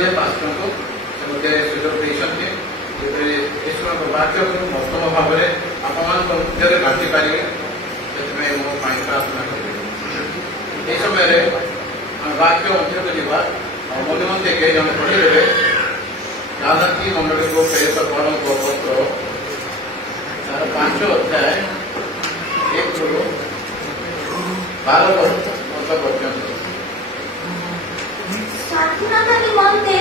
दिए पास्टर को से सुजोग देते ईश्वर वाक्य को उत्तम भाव में आपे बांटी पारे से मो प्रार्थना करें ये समय वाक्य मध्य को जावा मन मध्य कई जन पढ़े गांधी मंडली को प्रेरित पौल पत्र तार 5 अध्याय 1 ରୁ 12 पर्यंत स्वाधीनता निमंते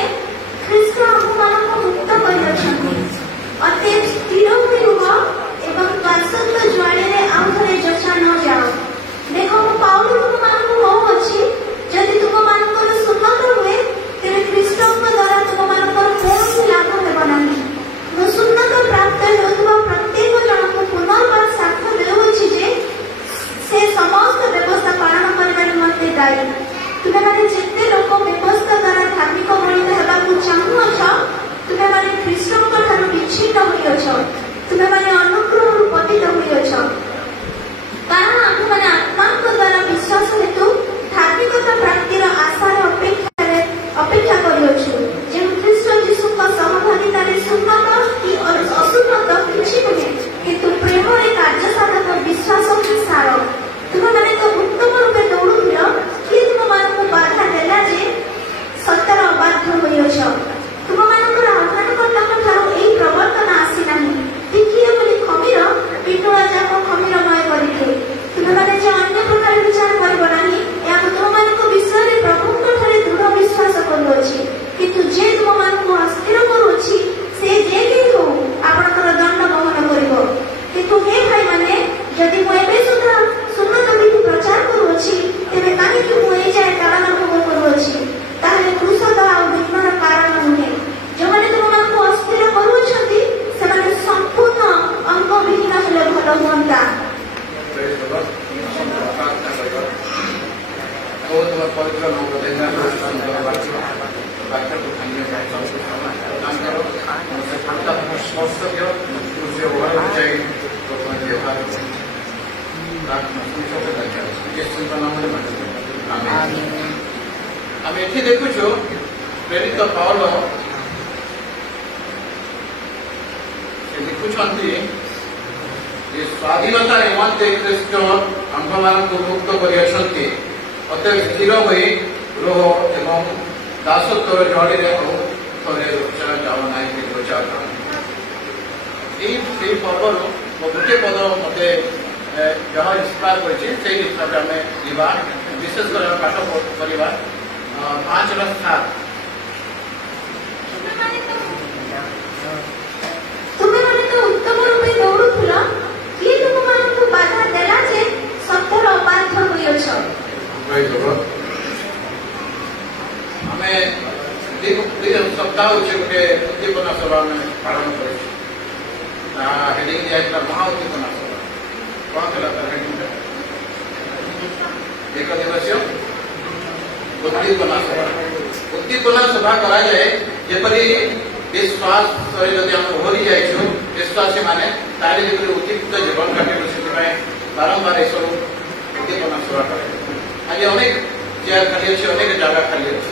ख्रीष्ट आमମାନଙ୍କୁ ମୁକ୍ତ କରିଅଛନ୍ତି ଅତେ ସ୍ଥିର ହୋଇ ରୁହ ଏବଂ ଦାସତ୍ୱ ଜ୍ୱାଳାରେ ଆଉ ଥରେ ଯଶା ନ ଯାଅ ଦେଖ ମୁଁ ପାଉଲ ତୁମମାନଙ୍କୁ କହୁଅଛି ଯଦି ତୁମମାନଙ୍କର ସୁନ୍ନତ ହୁଏ ତେବେ ଖ୍ରୀଷ୍ଟଙ୍କ ଦ୍ୱାରା ତୁମମାନଙ୍କର କୌଣସି ଲାଭ ହେବ ନାହିଁ ମୁଁ ସୁନ୍ନତ ପ୍ରାପ୍ତ ହେଉଥିବା ପ୍ରତ୍ୟେକ ଜଣଙ୍କୁ ପୁନର୍ବାର ସାକ୍ଷ୍ୟ ଦେଉଅଛି ଯେ ସେ ସମସ୍ତ ବ୍ୟବସ୍ଥା ପାଳନ କରିବା ନିମନ୍ତେ ଦାୟୀ ତୁମେମାନେ ଯେତେ ଲୋକ ବ୍ୟବସ୍ଥା ଦ୍ୱାରା ଧାର୍ମିକ ଗଣିତ ହେବାକୁ ଚାହୁଁଅଛ ତୁମେମାନେ ଖ୍ରୀଷ୍ଟଙ୍କ ଠାରୁ ବିଚ୍ଛିନ୍ନ ହୋଇଅଛ ତୁମେମାନେ ଅନୁଗ୍ରହରୁ ପତିତ ହୋଇଅଛ କାରଣ ଆମ୍ଭେମାନେ ଆତ୍ମାଙ୍କ ଦ୍ୱାରା ବିଶ୍ୱାସ ହେତୁ ଧାର୍ମିକତା ପ୍ରାପ୍ତିର ଆଶାର ଅପେକ୍ଷା କରିଅଛୁ ଯେଉଁ ଖ୍ରୀଷ୍ଟ ଯୀଶୁଙ୍କ ସହଭାଗିତାରେ ସୁନ୍ନତ କି ଅସୁନ୍ନତ କିଛି ନୁହେଁ କିନ୍ତୁ ପ୍ରେମରେ କାର୍ଯ୍ୟସାଧକ ବିଶ୍ୱାସ ହିଁ ସାର ତୁମେମାନେ ତ ଉତ୍ତମ ରୂପେ ଦୌଡ଼ୁଥିଲ କିଏ ତୁମମାନଙ୍କୁ ବାଧା ଦେଲା ଯେ ସତ୍ୟର ଅବାଧ୍ୟ ହୋଇଅଛ ତୁମମାନଙ୍କର ଆହ୍ୱାନକର୍ତ୍ତାଙ୍କ ଠାରୁ ଏହି ପ୍ରବର୍ତ୍ତନା ଆସିନାହିଁ ଟିକିଏ ବୋଲି ଖମିର ପିଣ୍ଡୁଳା ଯାକ ଖମିରମୟ କରିଦିଏ ତୁମେମାନେ ଯେ ଅନ୍ୟ ପ୍ରକାର ବିଚାର କରିବ ନାହିଁ ଏହାକୁ ତୁମମାନଙ୍କ ବିଷୟରେ ପ୍ରଭୁଙ୍କ ଠାରେ ଦୃଢ଼ ବିଶ୍ୱାସ କରୁଅଛି କିନ୍ତୁ ଯେ ତୁମମାନଙ୍କୁ ଅସ୍ଥିର କରୁଅଛି ସେ ଯେ କେହି ହଉ ଆପଣଙ୍କର ଦଣ୍ଡ ବହନ କରିବ କିନ୍ତୁ ହେ ଭାଇମାନେ ଯଦି ମୁଁ ଏବେ ସୁଦ୍ଧା ସୁନ୍ନତ ବିଧି ପ୍ରଚାର କରୁଅଛି ତେବେ କାହିଁକି ମୁଁ ଏ ଯାଏ କାରଣ ଭୋଗ କରୁଅଛି ତାହେଲେ କୃଷକ ଆଉ ବିଘ୍ନର କାରଣ ନୁହେଁ ଯେଉଁମାନେ ତୁମମାନଙ୍କୁ ଅସ୍ଥିର କରୁଅଛନ୍ତି ସେମାନେ ସମ୍ପୂର୍ଣ୍ଣ ଅଙ୍ଗବିହୀନ ହେଲେ ଭଲ ହୁଅନ୍ତା पवित्र आम ये देखु प्रेरित पौल लिखुं स्वाधीनता निमंते ख्रीष्ट आंभ मान मुक्त कर अत स्थिर हुई रोह एवं दासत्व जड़ी रक्षा जाओ ना पर्व गोटे पद मत जहाँ इंस्पायर कर विशेष कर पाठ पढ़ा 5:7 ତୁମେମାନେ ତ ଉତ୍ତମ ରୂପେ ଦୌଡ଼ୁଥିଲ କିଏ ତୁମମାନଙ୍କୁ ବାଧା ଦେଲା ଯେ ସତ୍ୟର ଅବାଧ୍ୟ ହୋଇଅଛ आमे सप्ताह गोटे उद्दीपना सभा में पालन कर हेडिंग दिया महा उद्दीपना सभा कौन था तार हेडिंग एक दिवसीय उद्दीपना सभा करा जाए जेपरी विश्वास जदि आम ओहरी जाइछु विश्वासी माने तारे जेपरी उद्दीपित जीवन काटे से बारंबार ये सब उद्दीपना सभा करे आज अनेक चेयर खाली अच्छे अनेक जगह खाली अच्छे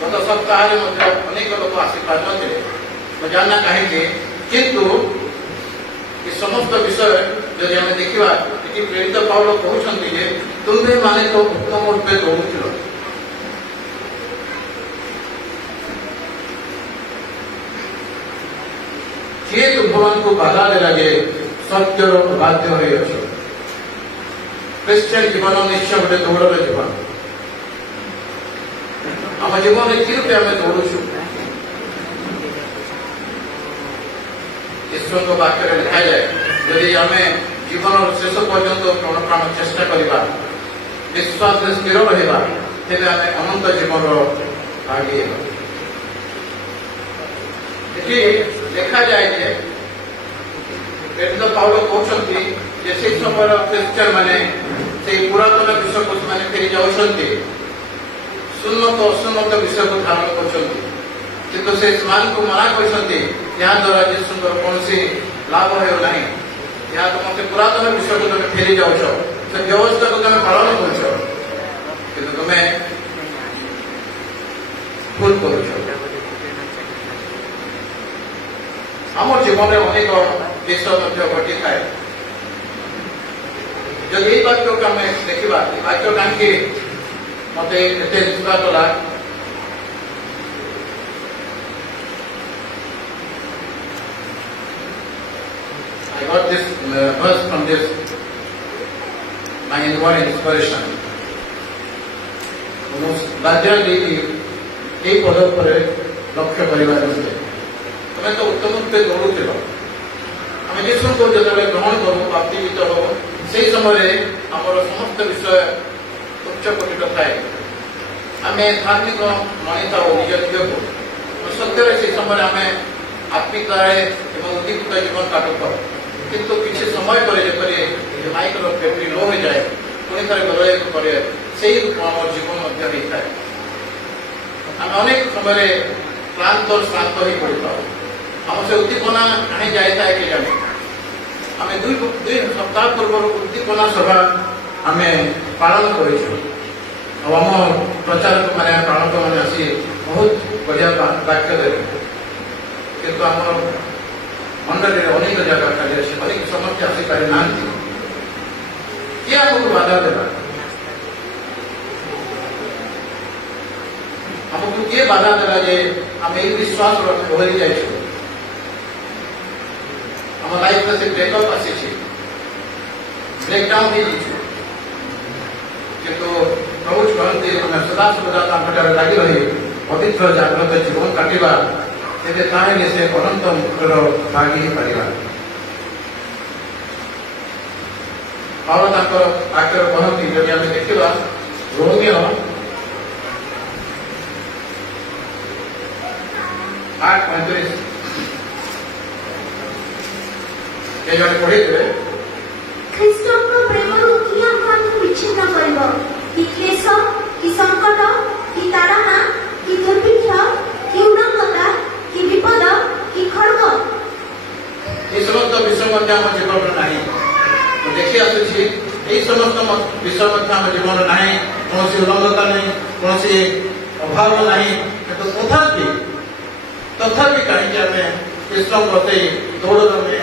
गत सप्ताह अनेक लोक आसी पार न जानना कहीं किंतु ये समस्त विषय जदि आम देखा ये प्रेरित पौल कहते तुम्हें माने तो उत्तम रूपे दौड़ुल किए तुम्हां को बाधा देला जे सत्यर बाध्य हो क्रिश्चियन जीवन निश्चय गोटे दौड़ जीवन आम जीवन कि रूपे आम दौड़ू ईश्वर वाक्य लिखा जाए यदि आम जीवन शेष पर्यंत प्राण चेष्टा करवा विश्वास स्थिर रहा तेज आम अनंत जीवन आगे ये देखा जाए प्रेरित पौल कहते से समय क्रिश्चियन माने से पुरातन विषय को फेरी जाऊँगी सुन्नत असुन्नत विषय को धारण कर से मना कर द्वारा जीशुर कौन लाभ होना या तो मत पुरातन विषय को तुम फेरी जाऊँ से व्यवस्था को तुम पालन कर तुम्हें ଭୁଲ କରୁଛୁ। ଆମ ଜୀବନରେ ଅନେକ ଦେଶ ମଧ୍ୟ ଘଟିଥାଏ। ଯଦି ଏଇ ବାକ୍ୟକୁ ଆମେ ଦେଖିବା, ଏ ବାକ୍ୟ କାହିଁକି ମତେ ଏତେ ଇଚ୍ଛା କଲା, I got this verse from this my one inspiration. ବାଧ୍ୟ ଦେଇକି ଏଇ ପଦ ଉପରେ ଲକ୍ଷ୍ୟ କରିବା ନିଶ୍ଚୟ। ତମେ ତ ଉତ୍ତମ ରୂପେ ଦୌଡୁଥିଲ। ଆମେ ଯୀଶୁଙ୍କୁ ଯେତେବେଳେ ଗ୍ରହଣ କରୁ, ବାପ୍ତିଜିତ ହଉ, ସେହି ସମୟରେ ଆମର ସମସ୍ତ ବିଷୟ ଉଚ୍ଚ କୋଟିର ଥାଏ। ଆମେ ଧାର୍ମିକ ମଣିଥାଉ ନିଜ ଝିଅକୁ। ସତ୍ୟରେ ସେହି ସମୟରେ ଆମେ ଆତ୍ମିକତାରେ ଏବଂ ଉଦ୍ଦୀପିତ ଜୀବନ କାଟୁଥାଉ। କିନ୍ତୁ କିଛି ସମୟ ପରେ ଯେପରି ମାଇକର ବ୍ୟାଟେରୀ ଲୋ ହୋଇଯାଏ, ପୁଣି ଥରେ ବଦଳାଇବାକୁ ପରେ ସେହି ରୂପ ଆମର ଜୀବନ ମଧ୍ୟ ହେଇଥାଏ। ଆମେ ଅନେକ ସମୟରେ ଶ୍ରାନ୍ତ ହୋଇ ପଡ଼ିଥାଉ। ଆମ ସେ ଉଦ୍ଦୀପନା କାହିଁ ଯାଇଥାଏ କେଜାଣି। ଆମେ ଦୁଇ ସପ୍ତାହ ପୂର୍ବରୁ ଉଦ୍ଦୀପନା ସଭା ଆମେ ପାଳନ କରିଛୁ। ଆଉ ଆମ ପ୍ରଚାରକ ମାନେ ପାଳକ ମାନେ ଆସି ବହୁତ ବଢ଼ିଆ ବାକ୍ୟ ଦେଲେ। କିନ୍ତୁ ଆମର ମଣ୍ଡଳୀରେ ଅନେକ ଜାଗା ଖାଲି ଅଛି, ଅନେକ ସମସ୍ତେ ଆସିପାରି ନାହାନ୍ତି। କିଏ ଆମକୁ ବାଧା ଦେବା? ଆମକୁ କିଏ ବାଧା ଦେଲା ଯେ ଆମେ ଏଇ ବିଶ୍ୱାସ ଓହରି ଯାଇଛୁ? ଆମ ଲାଇଫରେ ସେ ବ୍ରେକଅପ୍ ଆସିଛି, ବ୍ରେକଡାଉନ୍ ହେଇଯାଇଛୁ। କିନ୍ତୁ ପ୍ରଭୁ କହନ୍ତି ଆମେ ସଦାସର୍ବଦା ତାଙ୍କଠାରେ ଲାଗି ରହି ପବିତ୍ର ଜାଗ୍ରତ ଜୀବନ କାଟିବା, ତେବେ ତାହେଲେ ସେ ଅନନ୍ତ ମୁକ୍ତର ଭାଗି ହେଇପାରିବା। ଆଉ ତାଙ୍କର ବାକ୍ୟରେ କହନ୍ତି, ଯଦି ଆମେ ଦେଖିବା ରୋମିଓ 8:35 ଏ ଜଣେ ପଢିଥିବେ, ଖ୍ରୀଷ୍ଟଙ୍କ ପ୍ରେମରୁ କିଏ ଆମମାନଙ୍କୁ ବିଚ୍ଛିନ୍ନ କରିବ? କି କ୍ଲେଶ, କି ସଙ୍କଟ, କି ତାଡ଼ନା, କି ଦୁର୍ଭିକ୍ଷ, କି ଉଦ୍ଦଣ୍ଡତା, କି ବିପଦ, କି ଖଡ୍ଗ? এই সমস্ত বিষয় মধ্যে আমার জীবন নাই। দেখি আসুছি এই সমস্ত বিষয় মধ্যে আমার জীবন নাই, কৌশি উলঙ্ঘতা নাই, কৌশি অভাব নাই। কিন্তু তথাপি কাহিঁকি আমি কৃষ্ণଙ୍କ ସେଇ ଦୌଡ଼ରେ ଆମେ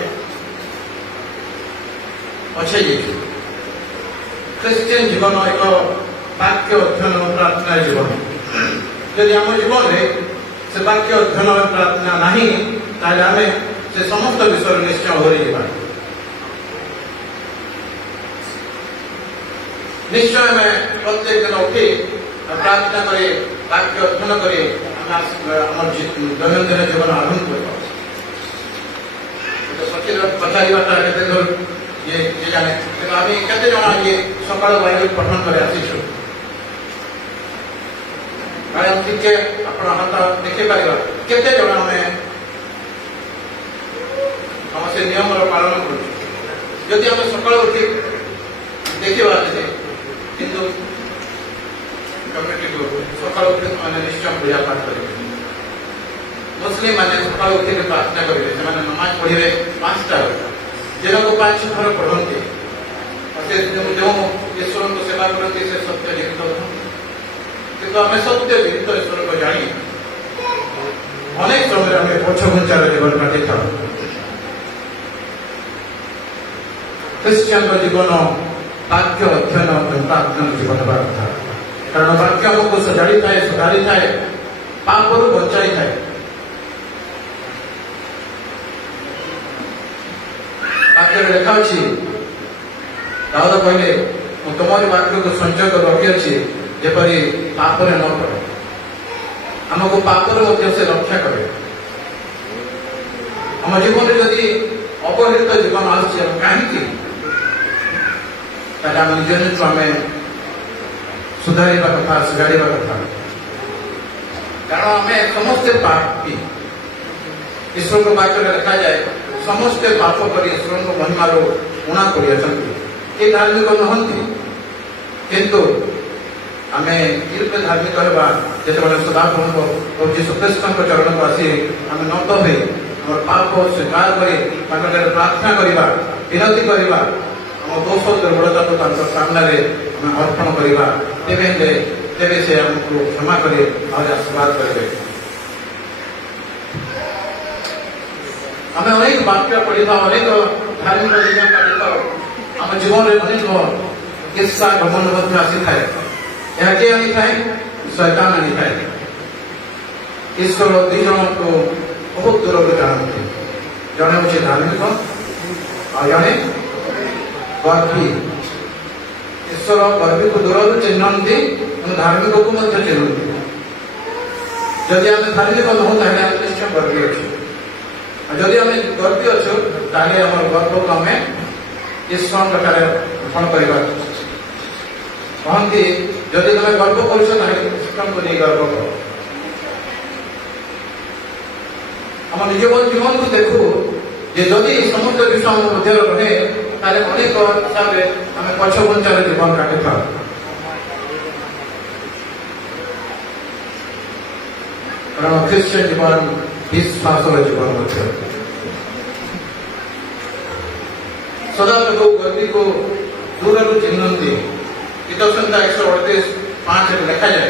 ପଛେଇ ଯାଇଛୁ। ଖ୍ରୀଷ୍ଟିଆନ ଜୀବନ ଏକ ବାକ୍ୟ ଅଧ୍ୟୟନ ପ୍ରାର୍ଥନା ଜୀବନ। ଯଦି ଆମ ଜୀବନରେ ସେ ବାକ୍ୟ ଅଧ୍ୟୟନ ପ୍ରାର୍ଥନା ନାହିଁ, ତାହେଲେ ଆମେ ସେ ସମସ୍ତ ବିଷୟରେ ନିଶ୍ଚୟ ଓହରିଯିବା। ନିଶ୍ଚୟ ଆମେ ପ୍ରତ୍ୟେକ ଦିନ ଉଠି ପ୍ରାର୍ଥନା କରି ବାକ୍ୟ ଅଧ୍ୟୟନ କରି ଆମର ଦୈନନ୍ଦିନ ଜୀବନ ଆରମ୍ଭ କରିବା। ପଚାରିବାଟା କେତେ ଦୂର ଇଏ ଜାଣେ, କିନ୍ତୁ ଆମେ କେତେ ଜଣ ଇଏ ସକାଳ ବାଇବେଲ ପଠନ କରି ଆସିଛୁ? ଟିକେ ଆପଣ ହାତ ଦେଖିପାରିବା କେତେ ଜଣ ଆମେ ଆମ ସେ ନିୟମର ପାଳନ କରୁଛୁ? ଯଦି ଆମେ ସକାଳୁ ଉଠି ଦେଖିବା, କିନ୍ତୁ କମ୍ୟୁନିଟିକୁ ସକାଳୁ ଉଠି ସେମାନେ ନିଶ୍ଚୟ ପୂଜା ପାଠ କରିବେ। ମୁସଲିମ ମାନେ ସକାଳୁ ଉଠିକି ପ୍ରାର୍ଥନା କରିବେ, ସେମାନେ ନମାଜ ପଢିବେ 5ଟା ବେଳେ, ଦିନକୁ 5 ଥର ପଢନ୍ତି। ସେ ଯେଉଁ ଈଶ୍ୱରଙ୍କୁ ସେବା କରନ୍ତି ସେ ସତ୍ୟ ଜୀବିତ ଅଛନ୍ତି। କିନ୍ତୁ ଆମେ ସତ୍ୟ ଜୀବିତ ଈଶ୍ୱରକୁ ଜାଣି ଅନେକ ସମୟରେ ଆମେ ପଛଘୁଞ୍ଚାର ଜୀବନ କାଟିଥାଉ। ଖ୍ରୀଷ୍ଟିଆନର ଜୀବନ ବାକ୍ୟ ଅଧ୍ୟୟନ ପ୍ରାର୍ଥନା ଜୀବନ ହେବା କଥା। କାରଣ ବାକ୍ୟ ଆମକୁ ସଜାଡ଼ିଥାଏ, ସୁଧାରିଥାଏ, ପାପରୁ ବଞ୍ଚାଇଥାଏ। ବାକ୍ୟରେ ଲେଖା ଅଛି, ଦାଉଦ କହିଲେ, ମୁଁ ତୁମରି ବାକ୍ୟକୁ ସଞ୍ଚୟ କରି ରଖିଅଛି ଯେପରି ପାପରେ ନ ପଡେ। ଆମକୁ ପାପରୁ ମଧ୍ୟ ସେ ରକ୍ଷା କରେ। ଆମ ଜୀବନରେ ଯଦି ଅବହେଳିତ ଜୀବନ ଆସୁଛି, କାହିଁକି? ତାହେଲେ ଆମେ ନିଜ ନିଜକୁ ଆମେ ସୁଧାରିବା କଥା, ସୁଧାରିବା କଥା। କାରଣ ଆମେ ସମସ୍ତେ ପାପୀ। ଈଶ୍ୱରଙ୍କ ବାକ୍ୟରେ ଲେଖାଯାଏ, ସମସ୍ତେ ପାପ କରି ଈଶ୍ୱରଙ୍କ ମହିମାରୁ ଉଣା କରିଅଛନ୍ତି। କେହି ଧାର୍ମିକ ନୁହନ୍ତି, କିନ୍ତୁ ଆମେ କିରୂପେ ଧାର୍ମିକ ହେବା? ଯେତେବେଳେ ସଦାପ୍ରଭୁଙ୍କ ଯୀଶୁ ଖ୍ରୀଷ୍ଟଙ୍କ ଚରଣକୁ ଆସି ଆମେ নত ହୋଇ ଆମର ପାପ ସ୍ୱୀକାର କରି ତାଙ୍କଠାରେ ପ୍ରାର୍ଥନା କରିବା, ବିନତି କରିବା, ଆମ ଦୋଷ ଦୁର୍ବଳତାକୁ ତାଙ୍କ ସାମ୍ନାରେ ଆମେ ଅର୍ପଣ କରିବା, ତେବେ ହେଲେ तेरे से हमको क्षमा करे और आशीर्वाद करे हमें अनेक वाक्य पढ़ी था अनेक धार्मिक जीवन पढ़ी था आम जीवन में अनेक किस्सा घमंड मध्य आसी थाए यह किए आनी थाए शैतान आनी थाए ईश्वर दुई जन को बहुत दूर को जानते जड़े हूँ धार्मिक और जड़े गर्भी ईश्वर गर्भी को दूर चिन्हती धार्मिक को चिन्हती जदि आम धार्मिक नहूँ ताहले आम निश्चय गर्भी अच्छे जदि आम गर्भी अच्छु ताहले आम गर्भ को आम ईश्वर प्रकार अर्पण करवा कहती जदि तुम गर्भ कर ईश्वर को नहीं गर्भ कर आम निज जीवन को देखू जे जदि समस्त विषय आम मध्य रहे ताहले अनेक हिसाब से आम पछघुंचार जीवन काटि था कारण ख्रीष्टियन जीवन विश्वास जीवन मध्य सदा प्रभु गर्भी को दूर चिन्हती गीत संहिता 138:5 लिखा जाए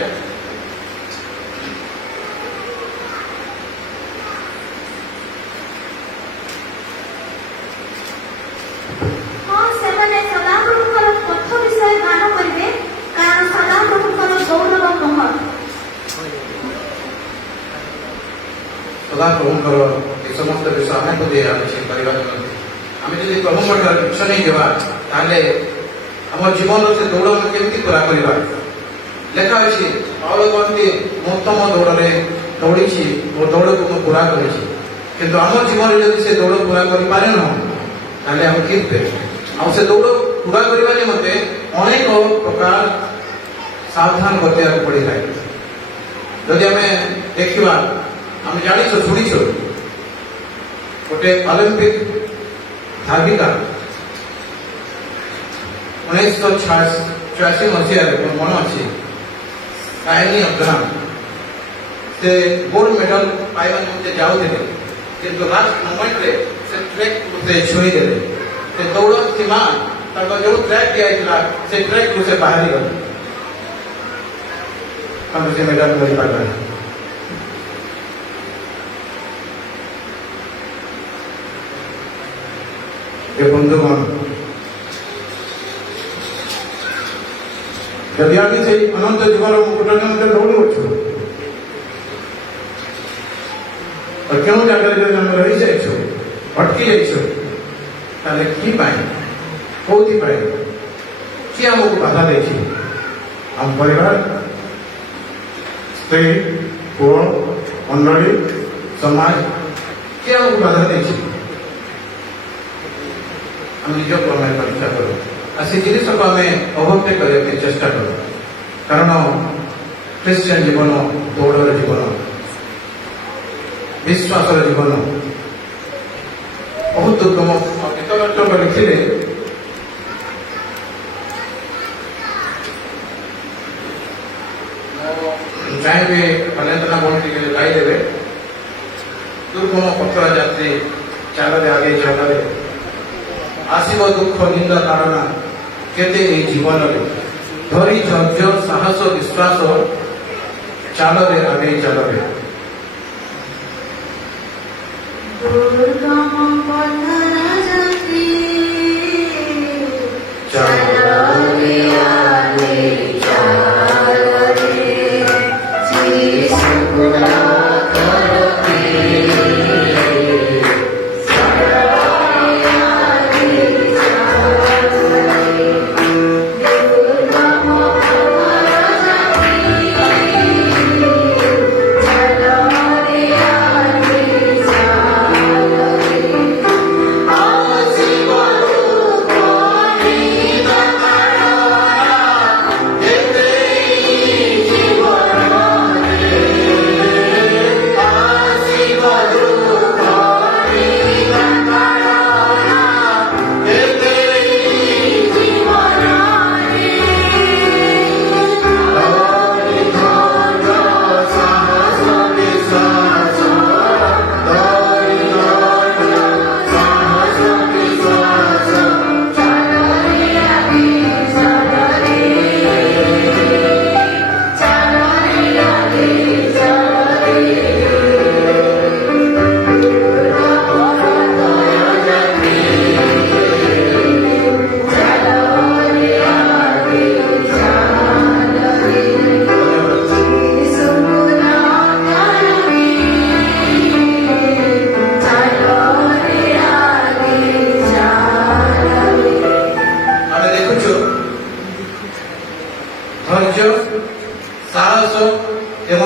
हाँ सेमने सदाप्रभुकर पथ विषय गान करिवे कारण सदाप्रभुकर गौरव महल सदा प्रभुकर ये समस्त विषय आम को दिए आम आम जब प्रभु लक्ष्य नहीं देवा ताहले आम जीवन से दौड़ केमती पूरा करवा लेखा अच्छी पावल कहती मु तुम दौड़े दौड़ी और दौड़ को पूरा कर आम जीवन जब से दौड़ पूरा कर ताहले आम कि से दौड़ पूरा करने निमंते अनेक प्रकार सावधान बतवा पड़ जाए जदि आम देखा आम जानी शुणी गोटे ओलंपिक धाविका 1986 मसीह मन अच्छी कायनी अब्राहम से गोल्ड मेडल पाइबा निमंते जाऊे किंतु लास्ट मोमेंट रे से ट्रैक से छुई देले से दौड़ सीमा जो ट्रैक दिया से ट्रैक से बाहरी गले से मेडल मिल पार्ला बंधुगण जदि आम से अनंत जीवन मुकुट निमंते दौड़ुछु और क्यों जगह आम रही जाइछु अटकी जाइछु ताले कि कौथि किए आमको बाधा देछि आम परिवार स्त्री पुओ मंडली समाज किए आमको बाधा देछि निज प्रमेय परीक्षा करूँ आ से जिन को आम ओवरटेक करने चेष्टा करूँ कारण ख्रीष्टियन जीवन दौड़र जीवन विश्वास जीवन बहुत दुर्गम गीत नाटक लिखिले चाहिए कल्याणना बन गाईदे दुर्गम पथरा जात्री चाल आगे चल आसव दुख निंदा ताड़ना केते जीवन में धरी धैर्य साहस विश्वास चाल आगे चल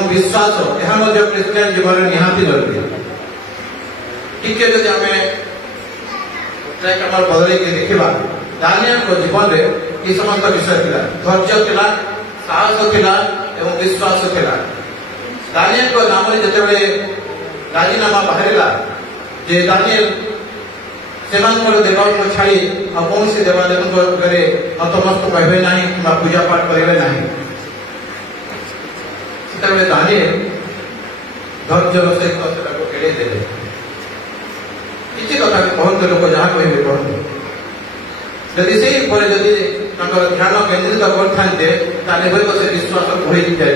एवं विश्वास यह क्रिश्चियन जीवन में निहाती जरूरी टिके जब आम ट्रैक बदल देखा दानियल जीवन में ये समस्त विषय था धैर्य था साहस था एवं विश्वास था दानियल नाम जिते राजीनामा बाहर जे दानियल से देवालय छाड़ी कौन से देवादेव आगे नतमस्त कहे ना कि पूजा पाठ करेंगे ना से दानियल धैर्यर सहित एड़े देते किसी कथा कहते लोक जहाँ कहे कहते जदि से जदि ध्यान केन्द्रित करते हुए से विश्वास बढ़ी जाते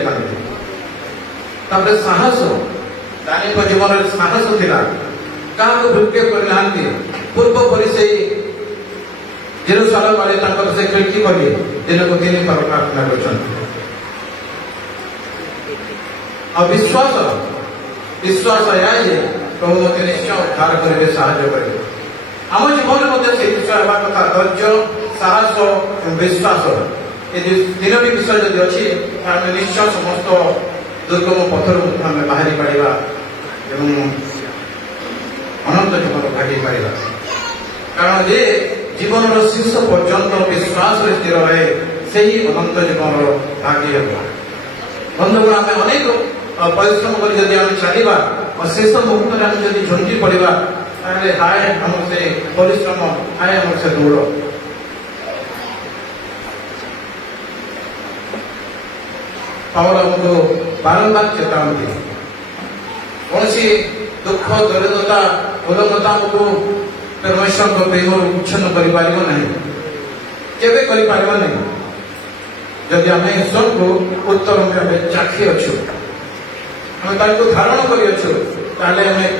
साहस दानियल जीवन में साहस था क्या भ्रुक्षेप करना पूर्व परी से जेरूसालेम आड़े से खिड़की कले दिन को 3 थर प्रार्थना कर विश्वास विश्वास या प्रभु मत निश्चय उद्धार करेंगे साहाय्य करेंगे आम जीवन में से विषय हवा कथा धैर्य साहस विश्वास ये 3टी विषय जब अच्छी निश्चय समस्त दुर्गम पथर आम बाहरी पाड़ा अनंत जीवन भागी पारा कारण जे जीवन शीर्ष पर्यंत विश्वास स्थिर रहे से ही अनंत जीवन भागी होगा बंधुगण आम अनेक परिश्रम कर चलवा और शेष मुहूर्त में जब झुंझी पड़ा हाय आम से परिश्रम हाय आम से दौड़ पावल आमको बारंबार चेतावती कौन सी दुख दरिद्रता उलंघता को परमेश्वर को प्रेम उच्छिन्न नहीं जदि आम ईश्वर को उत्तर में चाखी अच्छु आम धारण कर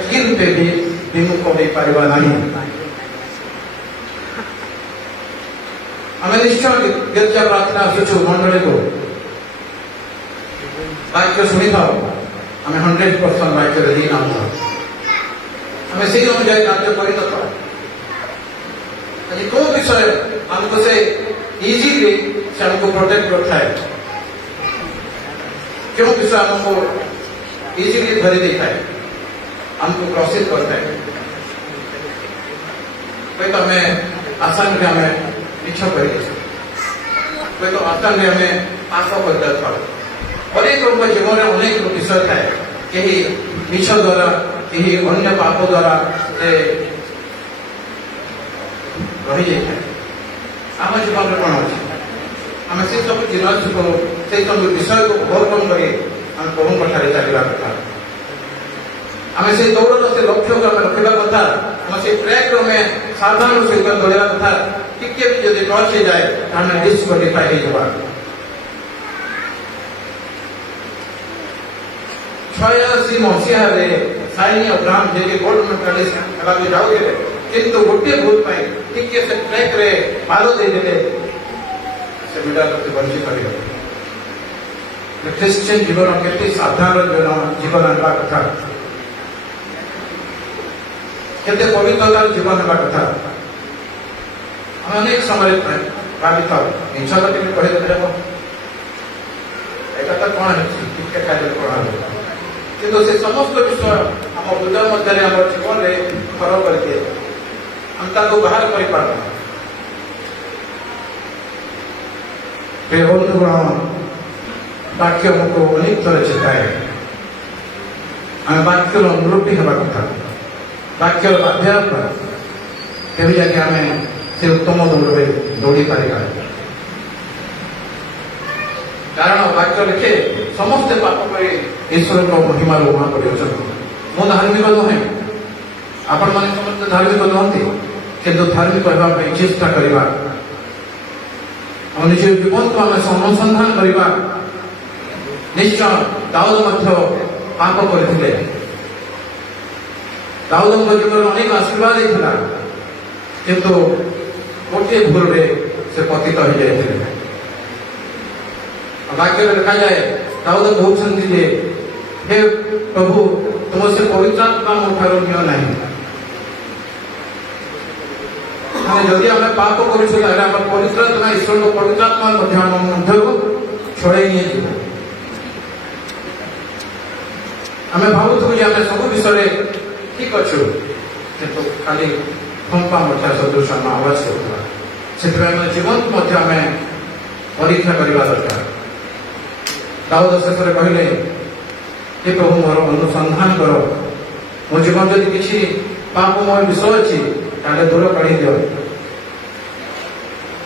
कि भी विमुख हो पार नहीं आम निश्चय गिरजा प्रार्थना आसुचु मंडली को वाक्य शुणी था आम 100% वाक्य दी ना आम से अनुजाई कार्य कर कौ विषय आमको से इजिली से हमको प्रोटेक्ट करता है क्यों विषय हमको इजिली धरी देता है हमको ग्रसित करता है कोई तो हमें आसान में हमें पीछा कर कोई तो आसान में हमें पास कर अनेक लोग जीवन में अनेक विषय थाए कहीं मिछ द्वारा कहीं अन्य पाप द्वारा रही जाए आम जीवन में कौन अच्छे आम से सब जिन को से सब विषय को ओवरकम कर प्रभु कथा चलवा कथा आम से दौड़ से लक्ष्य को रखा कथा आम से ट्रैक में सावधान सहित दौड़ा कथा टिके भी जब टच हो जाए डिस्क्वालिफाई हो 86 मसीह साइनी अब्राहम जे गोल्ड मेडलिस्ट खेला जाऊे किंतु गोटे भूल टिके से ट्रैक रे मारो दे देले से मेडल से वंचित कर क्रिश्चियन जीवन केते साधारण जीवन हवा कथा केते पवित्रता जीवन हवा कथा अनेक समय भावी था इच्छा तो कहे देते एटा तो कौन टिके खाली कौन किंतु से समस्त विषय आम हृदय मध्य आम जीवन में घर करके हम बाहर कर बंधुगण वाक्य हमको अनेक थर चेताए आम वाक्य मुरब्बी हवा कथा वाक्य अध्यापक तेज जाके आम से उत्तम दौड़ दौड़ी पार कारण वाक्य लिखे समस्ते पाप कर ईश्वर को महिमा उमा कर मो धार्मिक नुहे आपण मैंने समस्त धार्मिक नुहति किंतु धार्मिक होगा चेष्टा करवा निज जीवन को आम अनुसंधान करवा निश्चय दाऊद पाप करते दाऊद जीवन अनेक आशीर्वाद होता किंतु गोटे भूल से पतित हो जाते वाक्य लिखा जाए दाऊद कहते हे प्रभु तुम से पवित्रात्मा मो ठार नियो नहीं जदि आम पाप कर पवित्रात्मा ईश्वर को पवित्रात्मा छड़े नहीं आम भावुँ जे आम सब विषय ठीक अच्छु किंतु खाली फंपा मठा सदृश आम आवाज होता से जीवन आम परीक्षा करने दरकार। दाऊद शेष कहले हे प्रभु मोर अनुसंधान कर मो जीवन जदि किसी पापमय विषय अच्छी ताले दूर काढ़ी दियो।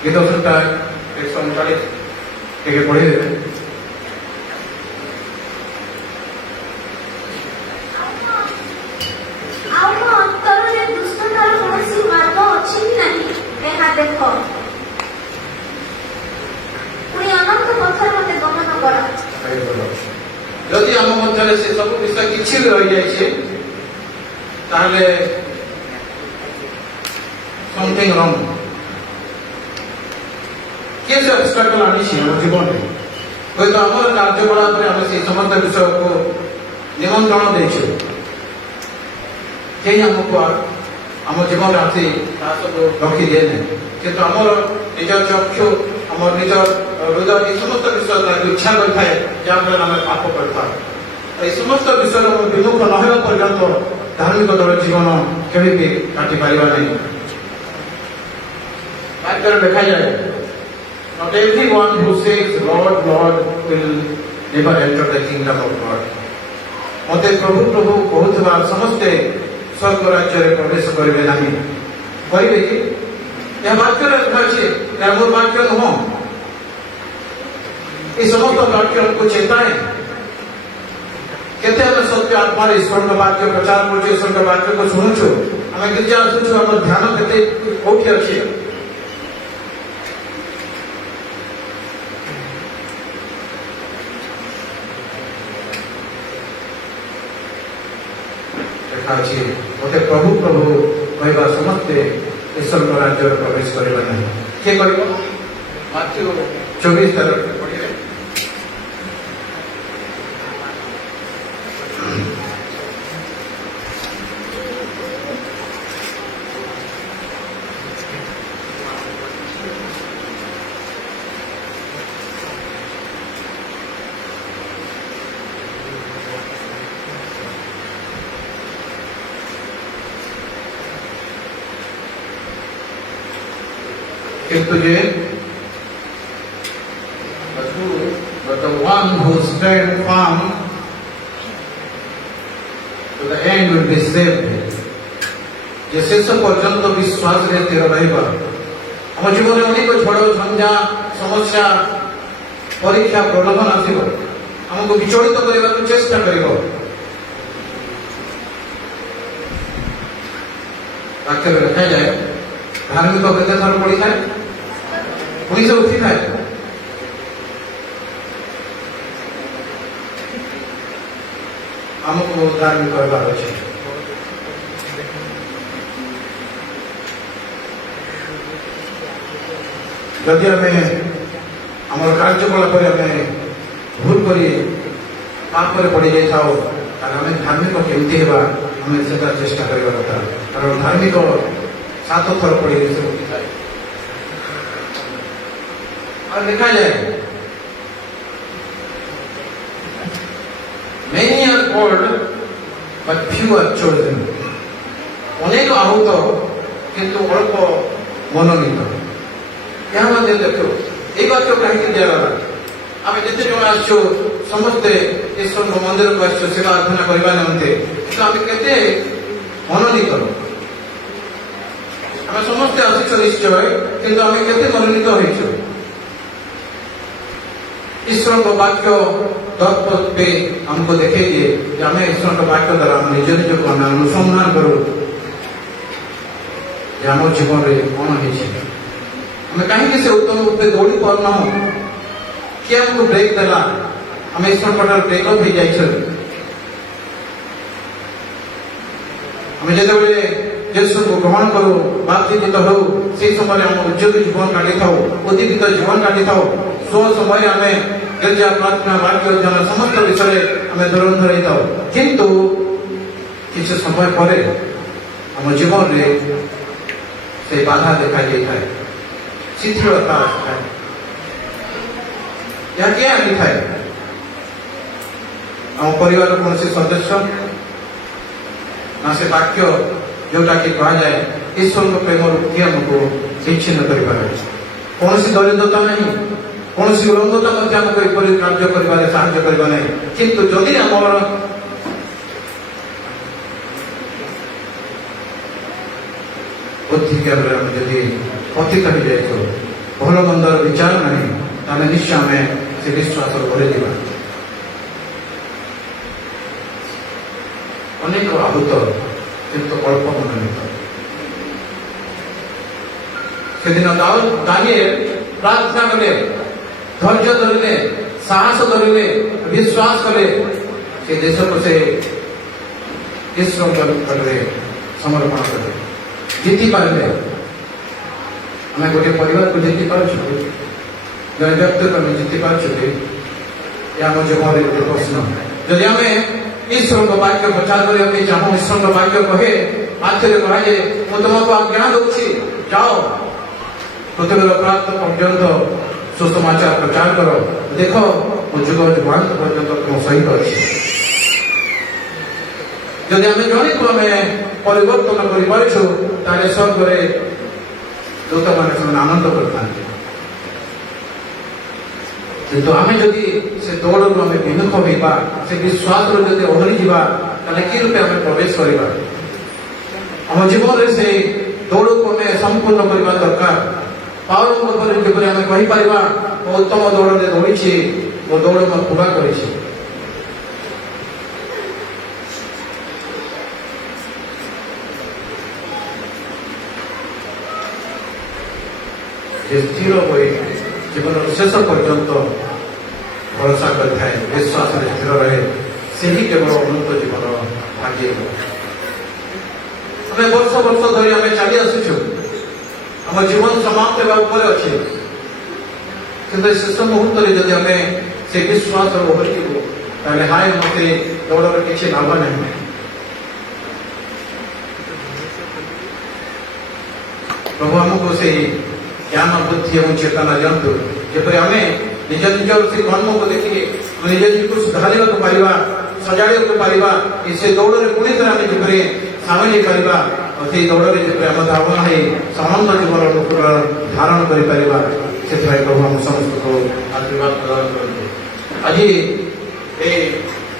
गीत संहिता 139 टे पढ़ी देवे। देख पुणी अनंत पथर मते गमन कर जदि आम मध्य से सब विषय किसी भी रही जाए ताहले समथिंग रंग किए से ऑब्स्टेकल आनी जीवन में हूँ तो आम कार्यकलाप आम से समस्त विषय को निमंत्रण देचु कहीं आमको आम जीवन आसी सब रखी दिए ना किंतु आम निज चक्षु आम निज हृदय समस्त विषय इच्छा करें जहाँफल आम पाप कर समस्त विषय विमुख न होगा पर्यंत धार्मिक दल जीवन कभी भी काटि पार नहीं। वाक्य देखा जाए not everyone who says Lord Lord will never enter the kingdom of God। मते प्रभु प्रभु कहूथबा समस्ते स्वर्ग राज्य रे प्रवेश करिवे नहीं करिवे कि यह वाक्य लिखा छे या मोर वाक्य नुह ये समस्त वाक्य को चेताए केते हम सत्य आत्मा ईश्वर का वाक्य प्रचार करछे ईश्वर का वाक्य को सुनुछु हमें गिरजा आसुछु हमर ध्यान केते कोठी अछि मते प्रभु प्रभु कहवा समस्ते ईश्वर राज्य प्रवेश करवा नहीं किए कर माथ्यू 24 तारीख पढ़िए। तुझे but the one who stand firm to the end will be saved। जे शेष पर्यंत विश्वास रे तेरा रहबा हम जीवन में अनेक झड़ झंझा समस्या परीक्षा प्रलोभन आसिबो हमको विचलित करबा चेष्टा करिबो वाक्य में लिखा जाए धार्मिक केते थर पड़ी थाए पुणी से उठी थाए हमको धार्मिक करबार अछि जदि हमें आम कार्यकलाप भूल कर पाप पड़ी जाए आम धार्मिक केमती होगा आम से चेष्टा करवा कथा कारण धार्मिक 7 थर पड़ी से उठी थाए और लिखा जाए many are called but few are chosen। अनेक आहूत किंतु अल्प मनोनीत यहाँ मध्य देखो ये वाक्य कहीं दिगला आम जिते जन आसो समस्ते ईश्वर मंदिर को आसो सेवा आराधना करवा निमंते तो आम केते मनोनीत आम समस्ते आस निश्चय किंतु आम केते मनोनीत हो ईश्वर का वाक्य तत्पथ पे हमको देखेंगे कि हमें ईश्वर का वाक्य द्वारा हम निज निज को हमें अनुसंधान करूँ आम जीवन में कौन है हमें कहीं से उत्तम रूप से दौड़ी पाना किए हमको ब्रेक देला हमें ईश्वर पटार ब्रेक हो जाए हमें जिते जेसु को ग्रहण करूँ बातचीत हो से समय हम उद्योग जीवन काटी था उद्दीपित जीवन काटी था स्व समय आम गिरजा प्रार्थना वाक्य जन समस्त विषय आम धुरंधर था किंतु किसी समय पर आम जीवन में से बाधा देखा जाए शिथिलता यह क्या आनी थाए आम परिवार कौन सदस्य ना से वाक्य जोटा कि कह जाए ईश्वर प्रेम किए आमको विच्छिन्न कर कौन दरिद्रता नहीं कौन उलंघता आमको एपरी कार्य कर साहय करवा नहीं किंतु जदि आम बुद्धि के जदि पतित हो जाए भल मंदर विचार नहीं ताले निश्चय आम से विश्वास भरे दिवा अनेक आहूत किंतु अल्प मनोनीत से दिन दानिएल प्रार्थना कले धैर्य धरले साहस धरले विश्वास कले से देश को से ईश्वर समर्पण कले जीति पारे आम गोटे परिवार को जीति पार्छु जन व्यक्ति को जीति पार्छु आम जीवन गोटे प्रश्न जदि आम ईश्वर को वाक्य प्रचार करने चाहूँ ईश्वर को वाक्य कहे आखिर कहे मुझे तुमको आज्ञा दूसरी जाओ पृथ्वी प्राप्त पर्यंत सुसमाचार प्रचार करो देख मो जुग जुगांत पर्यंत तुम सहित अच्छी जदि आम जन को आम परिवर्तन कर स्वर्ग दूत मैंने आनंद करता किंतु आम जदि से दौड़ आम विमुख होगा से विश्वास जब ओहरी जा कि रूपे आम प्रवेश करवा आम जीवन से दौड़ को आम संपूर्ण करने दरकार पावर जब आम कहीपर मो उत्तम दौड़ दौड़ी मो दौड़ मैं पूरा कर स्थिर हो जीवन शेष पर्यंत भरोसा करता है विश्वास स्थिर रहे से ही केवल अनंत जीवन आगे आम वर्ष वर्ष धरी आम चली आसुचु आम जीवन समाप्त होगा अच्छे कि शेष मुहूर्त जब आम से विश्वास ओहरी हाय मत दौड़ किसी लाभ नहीं प्रभु आमको से ज्ञान बुद्धि और चेतना दिंतु जपरी आम निज निजर से कर्म को देखिए निज निजक सुधार पारा सजाड़ा से दौड़ में पुणी थे आम जपरी सामिल पारा से दौड़ में जब आम धावना है समस्त जीवन अनुकूल धारण कर प्रभु आम समस्त को आशीर्वाद प्रदान करूँ आज ये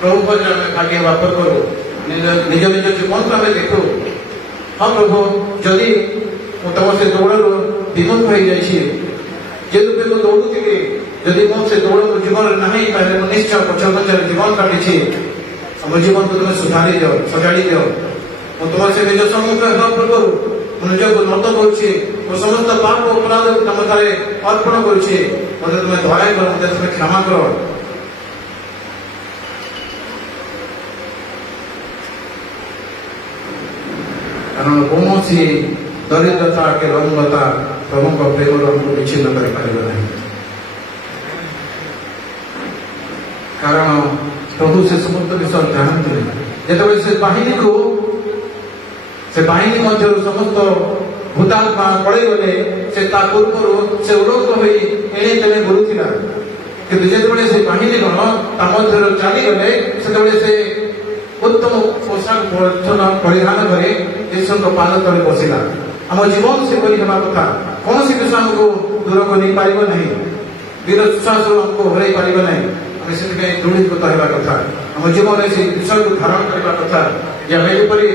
प्रभु पर भाग्य वापर करूँ निज निज जीवन को आम देखू हाँ प्रभु जदि तुम से दौड़ विमुख हो रूपे मुझे दौड़ुली जदि मो से दौड़ मो जीवन ना निश्चय पचर पचर जीवन काटी मो जीवन को तुम्हें सुधारी दियो सजाड़ी दियो तुम से निज सम्मुख पूर्व निज को नत कर समस्त पाप अपराध तुम थे अर्पण कर तुम्हें दया कर मत तुम्हें क्षमा कर कारण कौन दरिद्रता के रंगता प्रभु को प्रेम हमको विच्छिन्न कर कारण प्रभु से समस्त विषय जानते जो से बाहिनी को से बाहिनी मध्य समस्त भूतात्मा पड़े गले से पूर्व से उलंघ हो एणे तेणे बुलूला कि जो से बाहिनी गण चली गले से उत्तम पोशाक परिधान कर ईश्वर पाद तले बसला आम जीवन से कथा कौन सी विषय आमको दूर को नहीं पार नहीं विश्वास आमको हर पार नहीं आम से दृढ़ीभूत होगा कथा आम जीवन से विषय को धारण करने कथा जपरी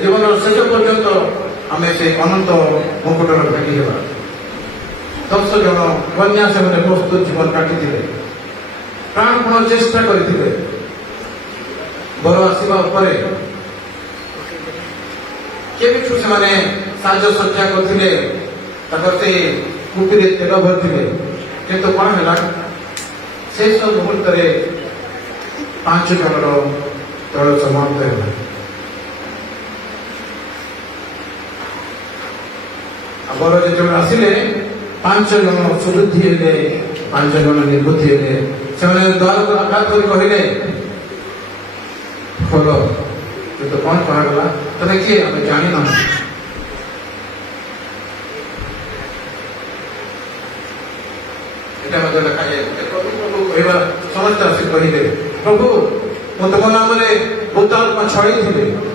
जीवन शेष पर्यंत आम से अनंत मुकुटर भागी होगा 10 जन कन्या से प्रस्तुत जीवन काटी प्राणपण चेष्टा करते बर आसवा केबिठू से साजसज्जा करते कुपी तेल भरते किंतु कौन है शेष मुहूर्त 5 जनर दल समाप्त है बर जो आसिले 5 जन सुबुद्धि हेले 5 जन निर्बुद्धि हेले से द्वार को आघात कर कहले खोल तो कौन कहला तथा किए आम जानी ना लिखा जाए प्रभु प्रभु कह समस्त आसी कहले प्रभु मो भूत आत्मा छाड़ी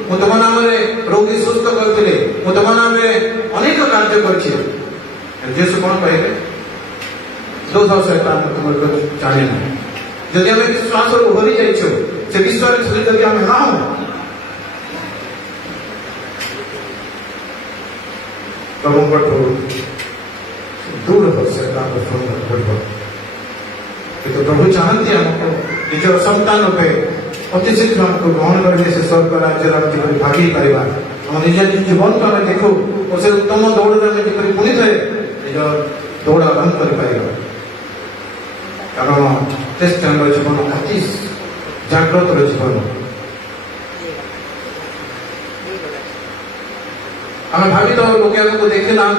मु तुम नाम रोगी सुस्थ करते मु तुम नाम अनेक कार्य कर जेसु कौन कहे दोष शैतान तुम जाने ना जदि आम विश्वास ओहरी जाइछो से विश्वास जदि आम ना हो प्रभु दूर हो शैतान पड़ो किंतु प्रभु चाहती हमको निजर संतान रूपे अति शीघ्र हमको ग्रहण करके से स्वर्ग राज्य जीवन भागी पाइबा हम निज जीवन को आम देखू और से उत्तम दौड़ में पुणी थे निज दौड़ आरंभ कर पाइबा कारण ख्रीष्टान जीवन अति जाग्रत जीवन आम भावी तो लोके को देखी ना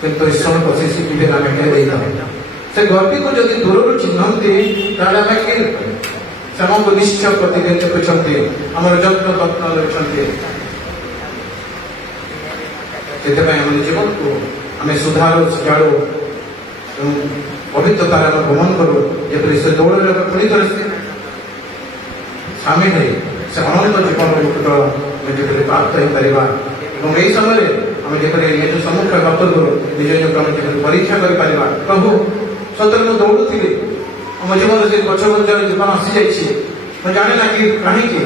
किंतु ईश्वर को से पीढ़ी आम क्या से गति को जब दूर चिन्हती आम को निश्चय प्रतिनिधित्व करते आम जत्न तत्न रखते से जीवन को आम सुधारो सुझाड़ो पवित्रता गमन करूँ जब से दौड़ पुणी थे सामिल है से अनंत जीवन प्राप्त हो पार यही समय आम जो निज सम्मुख गत करूँ निज परीक्षा कर प्रभु सतरे मुझे दौड़ुली मो जीवन से गछ बंजार जीवन आसी जाए जाने ना कि कहीं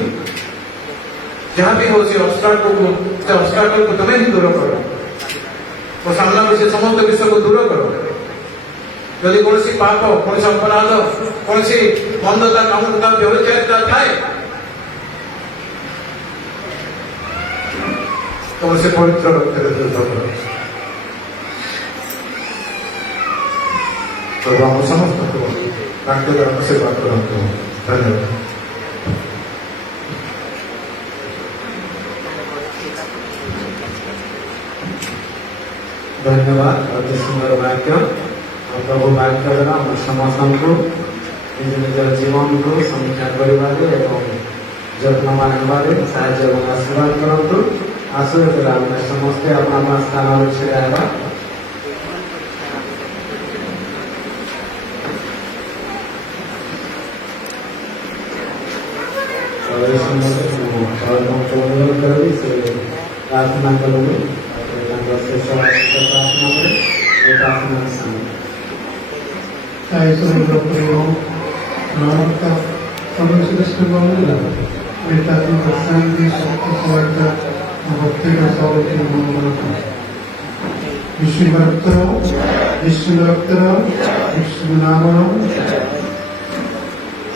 जहाँ भी हो से obstacle को तुम्हें ही दूर करो और सामना से समस्त विषय को दूर करो यदि कौन सी पाप कौन सी अपराध कौन सी मंदता कामुकता व्यभिचारिता थाए तो से पवित्र करो प्रभु हम समस्त को आशीर्वाद करते धन्यवाद धन्यवाद अति सुंदर वाक्य प्रभु वाक्य द्वारा समस्त को निज निज जीवन को समीक्षा करें जत्नवान होबारे साहाय्य और आशीर्वाद करतु आसो समस्ते अपना स्थान छेड़ा प्रार्थना करूँगी विश्व नाम